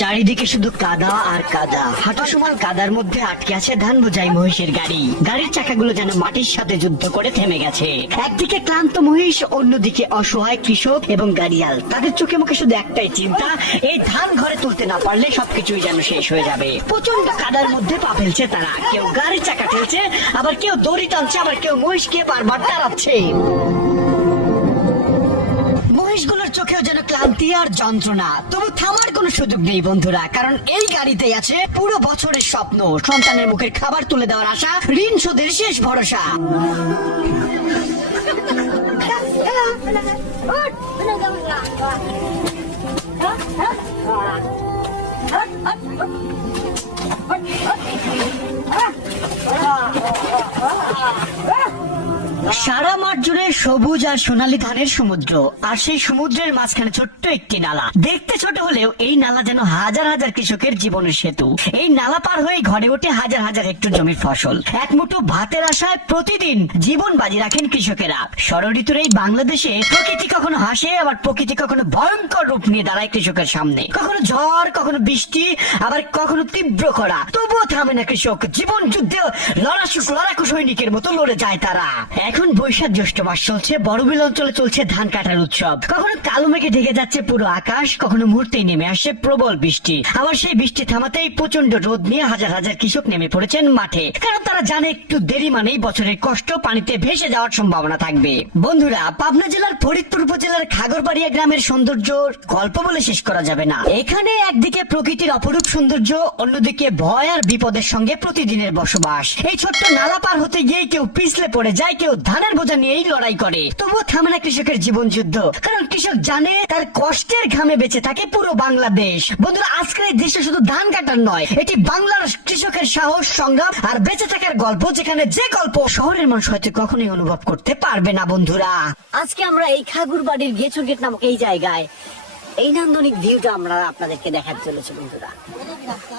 চারিদিকে শুধু কাদা আর কাদা। হাঁটু সমান কাদার মধ্যে আটকে আছে ধান বোঝাই মহিষের গাড়ি। গাড়ির চাকাগুলো যেন মাটির সাথে যুদ্ধ করে থেমে গেছে। একদিকে ক্লান্ত মহিষ, অন্যদিকে অসহায় কৃষক এবং গাড়িয়াল। তাদের চোখে মুখে শুধু একটাই চিন্তা, এই ধান ঘরে তুলতে না পারলে সবকিছুই যেন শেষ হয়ে যাবে। প্রচন্ড কাদার মধ্যে পা ফেলছে তারা। কেউ গাড়ির চাকা ঠেলছে, আবার কেউ দড়ি টানছে, আবার কেউ মহিষকে বারবার টানাচ্ছে। মহিষগুলোর চোখেও যেন ক্লান্তি আর যন্ত্রণা। তবু থামার কোনো সুযোগ নেই বন্ধুরা, কারণ এই গাড়িতেই আছে পুরো বছরের স্বপ্ন, সন্তানের মুখের খাবার তুলে দেওয়ার আশা, ঋণ শোধের শেষ ভরসা। সারা মাঠ জুড়ে সবুজ আর সোনালী ধানের সমুদ্র, আর সেই সমুদ্রের মাঝখানে ছোট্ট একটি নালা। দেখতে ছোট হলেও এই নালা যেন হাজার হাজার কৃষকের জীবনের সেতু। এই নালা পার হয়ে ঘরে ওঠে হাজার হাজার হেক্টর জমির ফসল। এক মুঠো ভাতের আশায় প্রতিদিন জীবন বাজি রাখেন কৃষকেরা। ষড়ঋতুর এই বাংলাদেশে প্রকৃতি কখনো হাসে, আবার প্রকৃতি কখনো ভয়ঙ্কর রূপ নিয়ে দাঁড়ায় কৃষকের সামনে। কখনো ঝড়, কখনো বৃষ্টি, আবার কখনো তীব্র খরা। তবুও থামে না কৃষক। জীবন যুদ্ধে লড়াকু সৈনিকের মতো লড়ে যায় তারা। এখন বৈশাখ জ্যৈষ্ঠ মাস চলছে, বড়বিল অঞ্চলে চলছে ধান কাটার উৎসব। কখনো কালো মেঘে ঢেকে যাচ্ছে পুরো আকাশ, কখনো মুহূর্তেই নেমে আসে প্রবল বৃষ্টি। আবার সেই বৃষ্টি থামাতেই প্রচন্ড রোদ নিয়ে হাজার হাজার কৃষক নেমে পড়েছেন মাঠে, কারণ তারা জানে একটু দেরি মানেই বছরের কষ্ট পানিতে ভেসে যাওয়ার সম্ভাবনা থাকবে। বন্ধুরা, পাবনা জেলার ফরিদপুর উপজেলার খাগরবাড়িয়া গ্রামের সৌন্দর্য গল্প বলে শেষ করা যাবে না। এখানে একদিকে প্রকৃতির অপরূপ সৌন্দর্য, অন্যদিকে ভয় আর বিপদের সঙ্গে প্রতিদিনের বসবাস। এই ছোট্ট নালা পার হতে গিয়ে কেউ পিছলে পড়ে যায়, কেউ ধানের বোঝা নিয়েই লড়াই করে। তবুও থামে না কৃষকের জীবন যুদ্ধ, কারণ কৃষক জানে তার কষ্টের ঘামে বেঁচে থাকে পুরো বাংলাদেশ। বন্ধুরা, আজকের এই দেশে শুধু ধান কাটার নয়, এটি বাংলার কৃষকের সাহস, সংগ্রাম আর বেঁচে থাকার গল্প, যেখানে যে গল্প শহরের মানুষ হয়তো কখনোই অনুভব করতে পারবে না। বন্ধুরা, আজকে আমরা এই খাগরবাড়ির গেছুর গেট নামক এই জায়গায় এই নান্দনিক ভিউটা আমরা আপনাদেরকে দেখাতে চলেছি। বন্ধুরা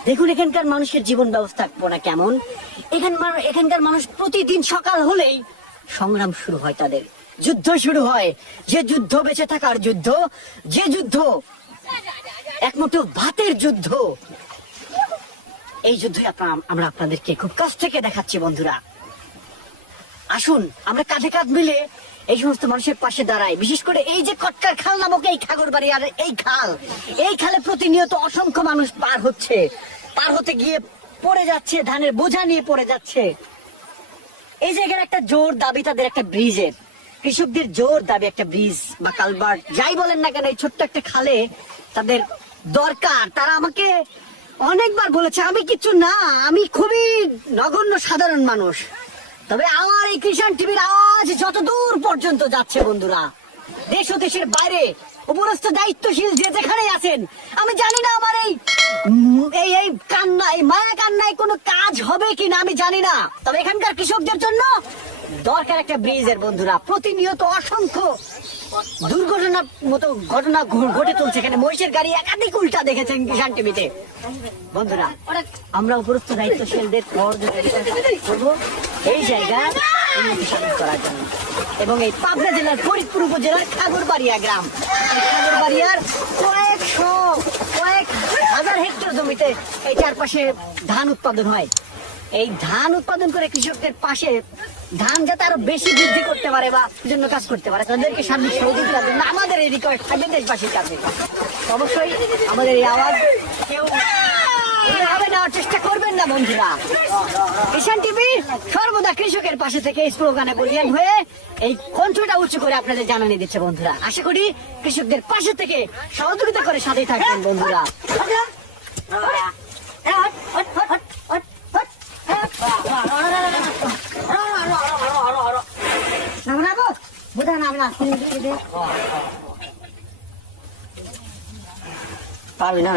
দেখুন, এখানকার মানুষের জীবন ব্যবস্থাপনা কেমন। এখানকার মানুষ প্রতিদিন সকাল হলেই সংগ্রাম শুরু হয়, তাদের যুদ্ধ শুরু হয়। যে যুদ্ধ বেঁচে থাকার যুদ্ধ, যে যুদ্ধ একমাত্র ভাতের যুদ্ধ। এই যুদ্ধই আমরা আপনাদেরকে খুব কাছ থেকে দেখাচ্ছি। বন্ধুরা আসুন আমরা কাঁধে কাঁধ মিলে এই সমস্ত মানুষের পাশে দাঁড়াই। বিশেষ করে এই যে কটকার খাল নামক এই খাগরবাড়ি, আর এই খালে প্রতিনিয়ত অসংখ্য মানুষ পার হচ্ছে, পার হতে গিয়ে পড়ে যাচ্ছে, ধানের বোঝা নিয়ে পড়ে যাচ্ছে। এই জায়গার একটা জোর দাবি তাদের, একটা ব্রিজের। কৃষকদের জোর দাবি একটা ব্রিজ বা কালভার্ট, যাই বলেন না কেন, এই ছোট্ট একটা খালে তাদের দরকার। তারা আমাকে অনেকবার বলেছে আমি কিছু না, আমি খুবই নগণ্য সাধারণ মানুষ। তবে আমার এই কিষান টিভির আওয়াজ যত দূর পর্যন্ত যাচ্ছে বন্ধুরা, দেশ ও দেশের বাইরে উপরস্থ দায়িত্বশীল যে যেখানে আছেন, আমি জানি না আমার এই কান্নায়, মায়া কান্নায় কোনো কাজ হবে কিনা আমি জানি না। তবে এখানকার কৃষকদের জন্য দরকার একটা ব্রিজের। বন্ধুরা প্রতিনিয়ত অসংখ্য দুর্ঘটনার মতো ঘটনা ঘটে চলছে এখানে। মহিষের গাড়ি একাধিক উল্টা দেখেছেন কিষান টিভিতে। বন্ধুরা আমরা উপরস্থ দায়িত্বশীলদের করবো এই জায়গা করার জন্য, এবং এই পাবনা জেলার ফরিদপুর উপজেলার খাগরবাড়িয়া গ্রাম, খাগরবাড়িয়ার কয়েক হাজার হেক্টর জমিতে এই চারপাশে ধান উৎপাদন হয়। এই ধান উৎপাদন করে কৃষকদের পাশে ধান যাতে আরো বেশি বৃদ্ধি করতে পারে বা জন্য কাজ করতে পারে, তাদেরকে সার্বিক সহযোগিতার জন্য আমাদের এই রিকোয়েস্ট থাকবে দেশবাসীর কাছে। অবশ্যই আমাদের এই আওয়াজ কেউ এইভাবে নেওয়ার চেষ্টা করবেন না। বন্ধুরা কিষান টিভি সর্বদা কৃষকের পাশে থেকে এই স্লোগানে বলিয়ান হয়ে এই কণ্ঠটা উঁচু করে আপনাদের জানানি দিচ্ছে। বন্ধুরা আশা করি কৃষকদের পাশে থেকে সহযোগিতা করে সাথেই থাকবেন। বন্ধুরা পারবি না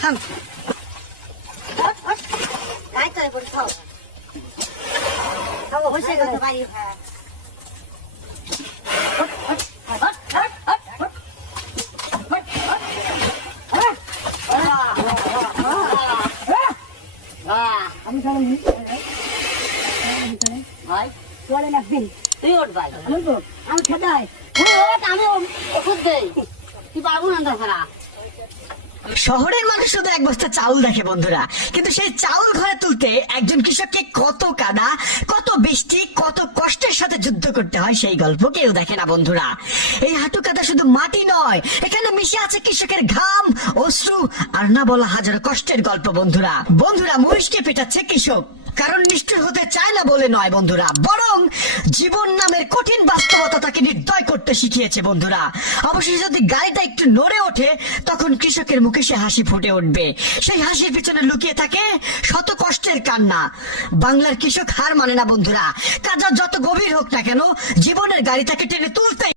খান ভাই চলে না দিন তুই ওঠ ভাই আমি খেদাই আমি ওষুধ দেই তুই পারবো না তাছাড়া। শহরের মানুষ শুধু এক বস্তা চাউল দেখে বন্ধুরা, কিন্তু সেই চাউল ঘরে তুলতে একজন কৃষককে কত কাদা, কত বৃষ্টি, কত কষ্টের সাথে যুদ্ধ করতে হয় সেই গল্প কেউ দেখে না বন্ধুরা। এই হাঁটু কাদা শুধু মাটি নয়, এখানে মিশে আছে কৃষকের ঘাম, অশ্রু আর না বলা হাজারো কষ্টের গল্প বন্ধুরা। বন্ধুরা, মহিষকে পেটাচ্ছে কৃষক, কারণ নিষ্ঠুর হতে চায় না বলে নয় বন্ধুরা, বরং জীবন নামের কঠিন বাস্তবতা তাকে নির্দয় করতে শিখিয়েছে বন্ধুরা। অবশেষে যদি গাড়িটা একটু নড়ে ওঠে, তখন কৃষকের মুখে সে হাসি ফুটে উঠবে। সেই হাসির পিছনে লুকিয়ে থাকে শত কষ্টের কান্না। বাংলার কৃষক হার মানে না বন্ধুরা, কাজা যত গভীর হোক না কেন, জীবনের গাড়ি তাকে টেনে তুলতে